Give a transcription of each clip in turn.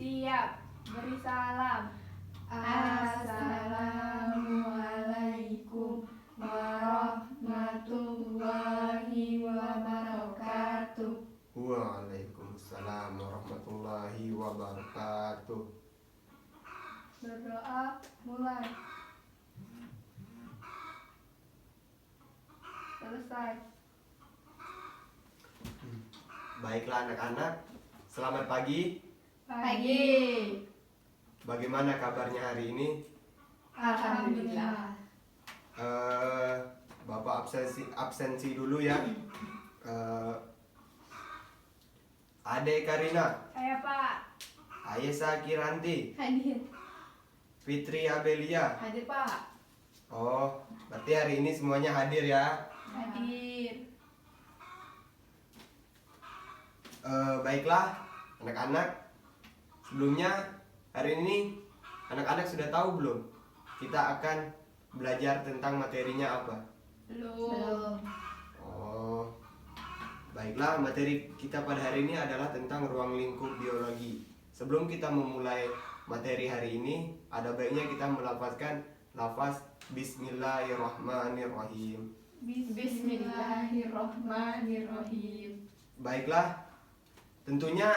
Siap. Beri salam. Assalamualaikum warahmatullahi wabarakatuh. Waalaikumsalam warahmatullahi wabarakatuh. Berdoa mulai. Selesai. Baiklah anak-anak, selamat pagi. Pagi. Bagaimana kabarnya hari ini? Alhamdulillah. Bapak absensi dulu ya. Ade Karina, Saya Pak. Ayesa Kiranti, Hadir. Fitri Abelia. Hadir Pak. Oh, berarti hari ini semuanya hadir ya. Hadir. Baiklah anak-anak, sebelumnya hari ini anak-anak sudah tahu belum kita akan belajar tentang materinya apa? Belum. Oh, baiklah, materi kita pada hari ini adalah tentang ruang lingkup biologi. Sebelum kita memulai materi hari ini, ada baiknya kita melafazkan lafaz Bismillahirrahmanirrahim. Bismillahirrahmanirrahim. Baiklah, tentunya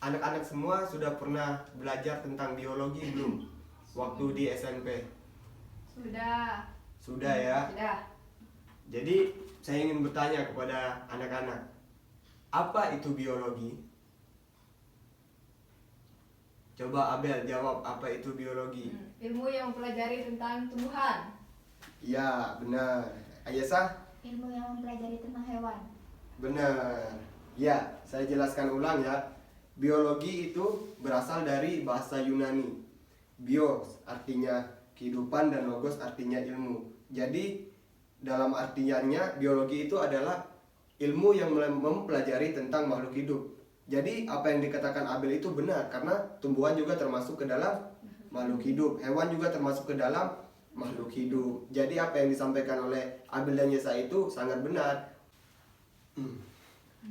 anak-anak semua sudah pernah belajar tentang biologi belum? Waktu di SMP? Sudah. Sudah ya? Sudah. Jadi saya ingin bertanya kepada anak-anak, apa itu biologi? Coba Abel jawab, apa itu biologi? Ilmu yang mempelajari tentang tumbuhan. Ya, benar. Ayesah? Ilmu yang mempelajari tentang hewan. Benar. Ya, saya jelaskan ulang ya. Biologi itu berasal dari bahasa Yunani. Bios artinya kehidupan dan logos artinya ilmu. Jadi dalam artiannya biologi itu adalah ilmu yang mempelajari tentang makhluk hidup. Jadi apa yang dikatakan Abel itu benar, karena tumbuhan juga termasuk ke dalam makhluk hidup, hewan juga termasuk ke dalam makhluk hidup. Jadi apa yang disampaikan oleh Abel dan Yesa itu sangat benar.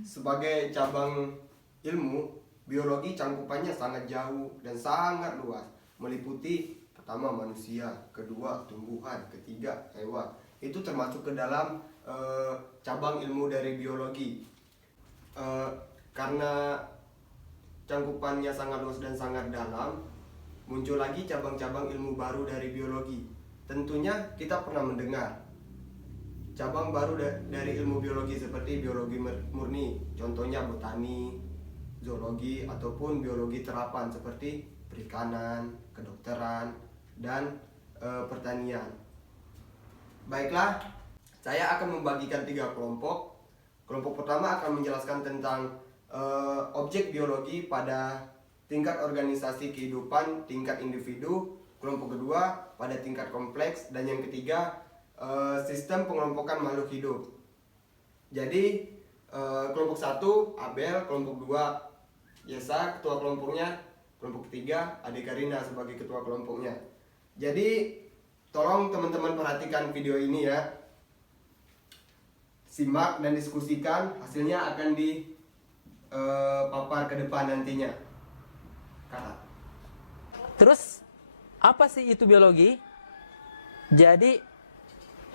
Sebagai cabang ilmu, biologi cangkupannya sangat jauh dan sangat luas, meliputi pertama manusia, kedua tumbuhan, ketiga hewan. Itu termasuk ke dalam cabang ilmu dari biologi. Karena cangkupannya sangat luas dan sangat dalam, muncul lagi cabang-cabang ilmu baru dari biologi. Tentunya kita pernah mendengar cabang baru dari ilmu biologi seperti biologi murni, contohnya botani, zoologi, ataupun biologi terapan seperti perikanan, kedokteran, dan pertanian. Baiklah, saya akan membagikan 3 kelompok. Kelompok pertama akan menjelaskan tentang objek biologi pada tingkat organisasi kehidupan, tingkat individu. Kelompok kedua pada tingkat kompleks, dan yang ketiga sistem pengelompokan makhluk hidup. Jadi kelompok 1 Abel, kelompok 2 Yesa ketua kelompoknya, kelompok ketiga Adik Karina sebagai ketua kelompoknya. Jadi tolong teman-teman perhatikan video ini ya, simak dan diskusikan, hasilnya akan papar ke depan nantinya. Kakak. Terus apa sih itu biologi? Jadi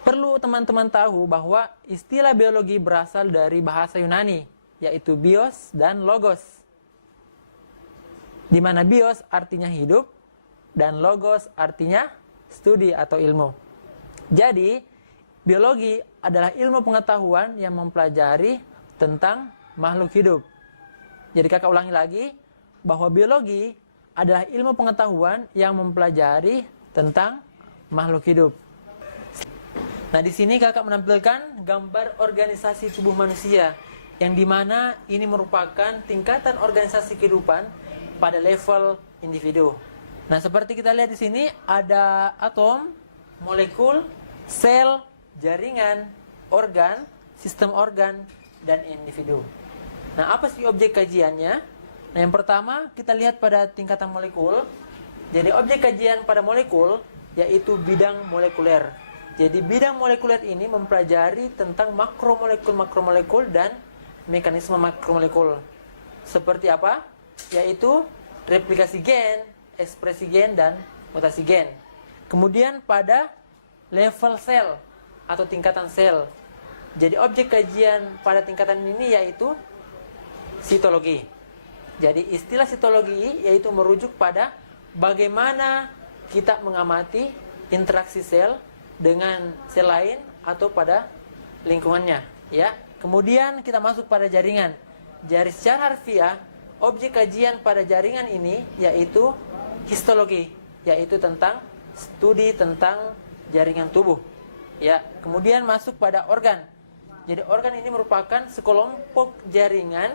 perlu teman-teman tahu bahwa istilah biologi berasal dari bahasa Yunani, yaitu bios dan logos. Di mana bios artinya hidup dan logos artinya studi atau ilmu. Jadi biologi adalah ilmu pengetahuan yang mempelajari tentang makhluk hidup. Jadi kakak ulangi lagi, bahwa biologi adalah ilmu pengetahuan yang mempelajari tentang makhluk hidup. Nah, di sini kakak menampilkan gambar organisasi tubuh manusia, yang dimana ini merupakan tingkatan organisasi kehidupan pada level individu. Nah, seperti kita lihat di sini ada atom, molekul, sel, jaringan, organ, sistem organ, dan individu. Nah, apa sih objek kajiannya? Nah, yang pertama kita lihat pada tingkatan molekul. Jadi objek kajian pada molekul yaitu bidang molekuler. Jadi bidang molekuler ini mempelajari tentang makromolekul dan mekanisme makromolekul. Seperti apa? Yaitu replikasi gen, ekspresi gen, dan mutasi gen. Kemudian pada level sel atau tingkatan sel. Jadi objek kajian pada tingkatan ini yaitu sitologi. Jadi istilah sitologi yaitu merujuk pada bagaimana kita mengamati interaksi sel dengan sel lain atau pada lingkungannya, ya. Kemudian kita masuk pada jaringan. Jadi secara harfiah, objek kajian pada jaringan ini yaitu histologi, yaitu tentang studi tentang jaringan tubuh. Ya, kemudian masuk pada organ. Jadi organ ini merupakan sekelompok jaringan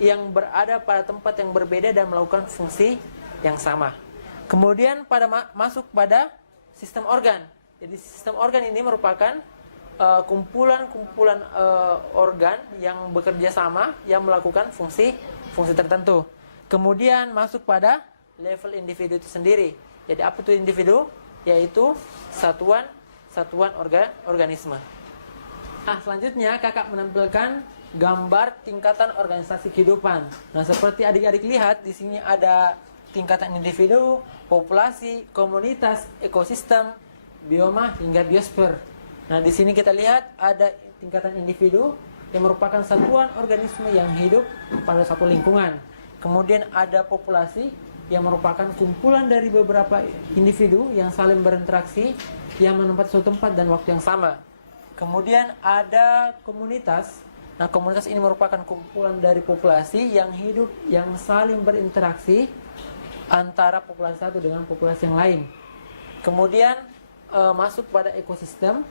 yang berada pada tempat yang berbeda dan melakukan fungsi yang sama. Kemudian masuk pada sistem organ. Jadi sistem organ ini merupakan kumpulan-kumpulan organ yang bekerja sama yang melakukan fungsi tertentu. Kemudian masuk pada level individu itu sendiri. Jadi apa itu individu? Yaitu satuan organisme. Nah, selanjutnya kakak menampilkan gambar tingkatan organisasi kehidupan. Nah, seperti adik-adik lihat di sini ada tingkatan individu, populasi, komunitas, ekosistem, bioma hingga biosfer. Nah, di sini kita lihat ada tingkatan individu yang merupakan satuan organisme yang hidup pada satu lingkungan. Kemudian ada populasi yang merupakan kumpulan dari beberapa individu yang saling berinteraksi yang menempati suatu tempat dan waktu yang sama. Kemudian ada komunitas. Nah, komunitas ini merupakan kumpulan dari populasi yang hidup yang saling berinteraksi antara populasi satu dengan populasi yang lain. Kemudian masuk pada ekosistem.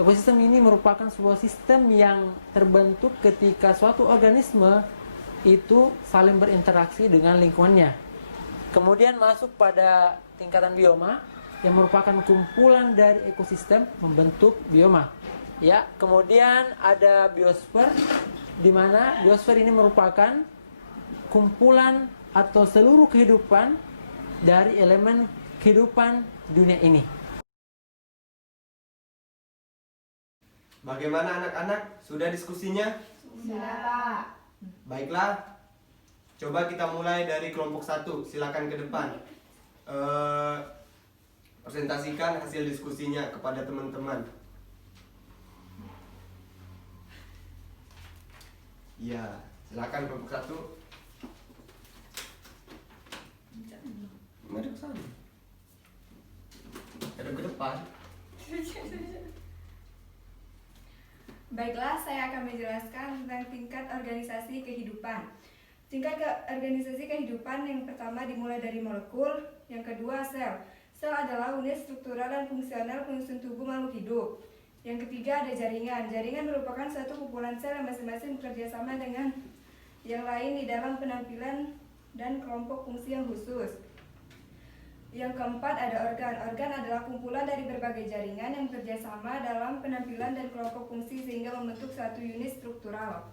Ekosistem ini merupakan sebuah sistem yang terbentuk ketika suatu organisme itu saling berinteraksi dengan lingkungannya. Kemudian masuk pada tingkatan bioma yang merupakan kumpulan dari ekosistem membentuk bioma. Ya, kemudian ada biosfer, di mana biosfer ini merupakan kumpulan atau seluruh kehidupan dari elemen kehidupan dunia ini. Bagaimana anak-anak? Sudah diskusinya? Sudah. Baiklah, coba kita mulai dari kelompok 1. Silakan ke depan. Presentasikan hasil diskusinya kepada teman-teman. Ya, silakan kelompok 1. Mari ke sana. Ada ke depan. Baiklah, saya akan menjelaskan tentang tingkat organisasi kehidupan. Tingkat organisasi kehidupan yang pertama dimulai dari molekul, yang kedua sel. Sel adalah unit struktural dan fungsional penyusun tubuh makhluk hidup. Yang ketiga ada jaringan. Jaringan merupakan suatu kumpulan sel yang masing-masing bekerja sama dengan yang lain di dalam penampilan dan kelompok fungsi yang khusus. Yang keempat ada organ. Organ adalah kumpulan dari berbagai jaringan yang bekerja sama dalam penampilan dan kelompok fungsi sehingga membentuk satu unit struktural.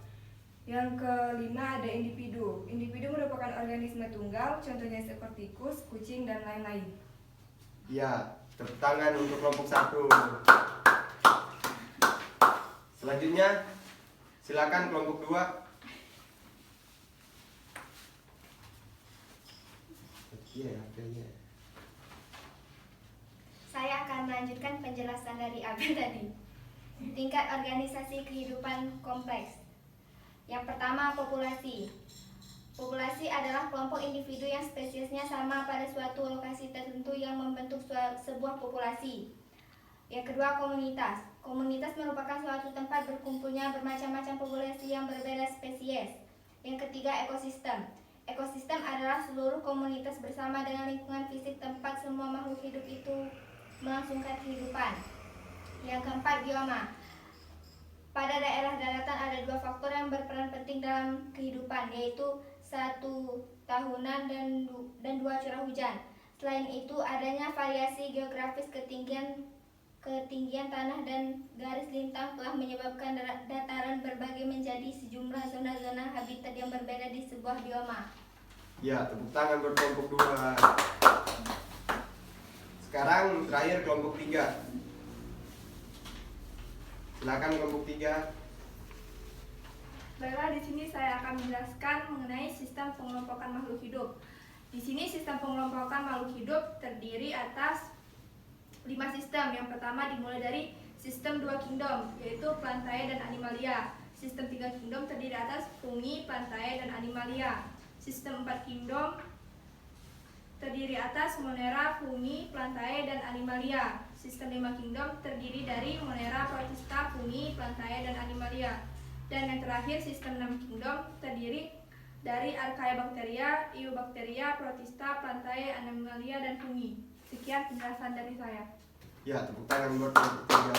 Yang kelima ada individu. Individu merupakan organisme tunggal, contohnya seperti tikus, kucing, dan lain-lain. Ya, tepuk tangan untuk kelompok 1. Selanjutnya, silakan kelompok 2. Saya akan melanjutkan penjelasan dari Abel tadi. Tingkat organisasi kehidupan kompleks. Yang pertama, populasi. Populasi adalah kelompok individu yang spesiesnya sama pada suatu lokasi tertentu yang membentuk sebuah populasi. Yang kedua, komunitas. Komunitas merupakan suatu tempat berkumpulnya bermacam-macam populasi yang berbeda spesies. Yang ketiga, ekosistem. Ekosistem adalah seluruh komunitas bersama dengan lingkungan fisik tempat semua makhluk hidup itu melangsungkan kehidupan. Yang keempat, bioma. Pada daerah daratan ada dua faktor yang berperan penting dalam kehidupan, yaitu 1 tahunan dan 2 curah hujan. Selain itu, adanya variasi geografis ketinggian tanah dan garis lintang telah menyebabkan dataran berbagi menjadi sejumlah zona-zona habitat yang berbeda di sebuah bioma. Ya, tepuk tangan buat kelompok 2. Sekarang terakhir kelompok 3. Silakan kelompok 3. Baiklah, di sini saya akan menjelaskan mengenai sistem pengelompokan makhluk hidup. Di sini sistem pengelompokan makhluk hidup terdiri atas 5 sistem. Yang pertama dimulai dari sistem 2 kingdom, yaitu Plantae dan Animalia. Sistem 3 kingdom terdiri atas Fungi, Plantae, dan Animalia. Sistem 4 kingdom terdiri atas Monera, Fungi, Plantae, dan Animalia. Sistem 5 kingdom terdiri dari Monera, Protista, Fungi, Plantae, dan Animalia. Dan yang terakhir sistem 6 kingdom terdiri dari Archaebacteria, Eubacteria, Protista, Plantae, Animalia, dan Fungi. Sekian penjelasan dari saya. Ya, tepuk tangan buat yang ketiga.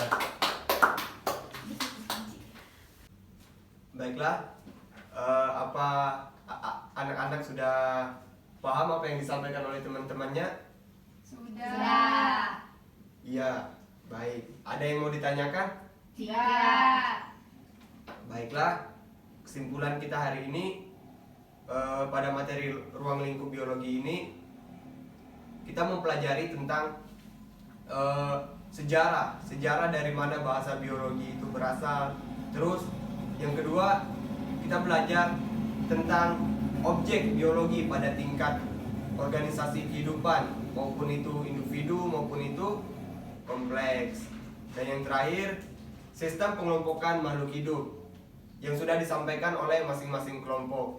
Baiklah, apa anak-anak sudah paham apa yang disampaikan oleh teman-temannya? Sudah. Iya, baik. Ada yang mau ditanyakan? Tidak. Baiklah, kesimpulan kita hari ini pada materi ruang lingkup biologi ini kita mempelajari tentang sejarah dari mana bahasa biologi itu berasal. Terus yang kedua, kita belajar tentang objek biologi pada tingkat organisasi kehidupan, maupun itu individu maupun itu kompleks. Dan yang terakhir, sistem pengelompokan makhluk hidup yang sudah disampaikan oleh masing-masing kelompok.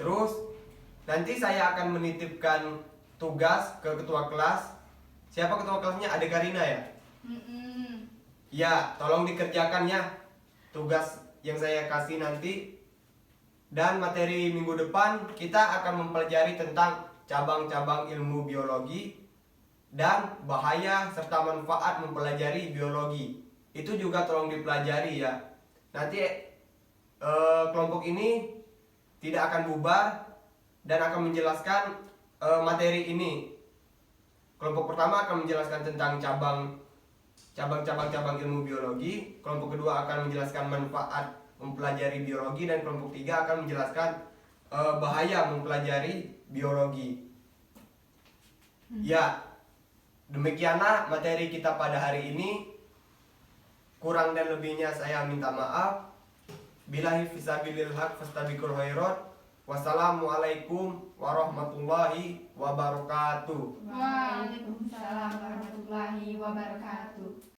Terus nanti saya akan menitipkan tugas ke ketua kelas. Siapa ketua kelasnya? Ada Karina ya? Ya, tolong dikerjakan ya tugas yang saya kasih nanti. Dan materi minggu depan kita akan mempelajari tentang cabang-cabang ilmu biologi dan bahaya serta manfaat mempelajari biologi. Itu juga tolong dipelajari ya. Nanti kelompok ini tidak akan bubar dan akan menjelaskan materi ini. Kelompok pertama akan menjelaskan tentang cabang-cabang ilmu biologi. Kelompok kedua akan menjelaskan manfaat mempelajari biologi, dan kelompok 3 akan menjelaskan bahaya mempelajari biologi. Ya, demikianlah materi kita pada hari ini. Kurang dan lebihnya saya minta maaf. Billahi fisabilil haq fastabiqul khairat. Wassalamualaikum warahmatullahi wabarakatuh. Waalaikumsalam warahmatullahi wabarakatuh.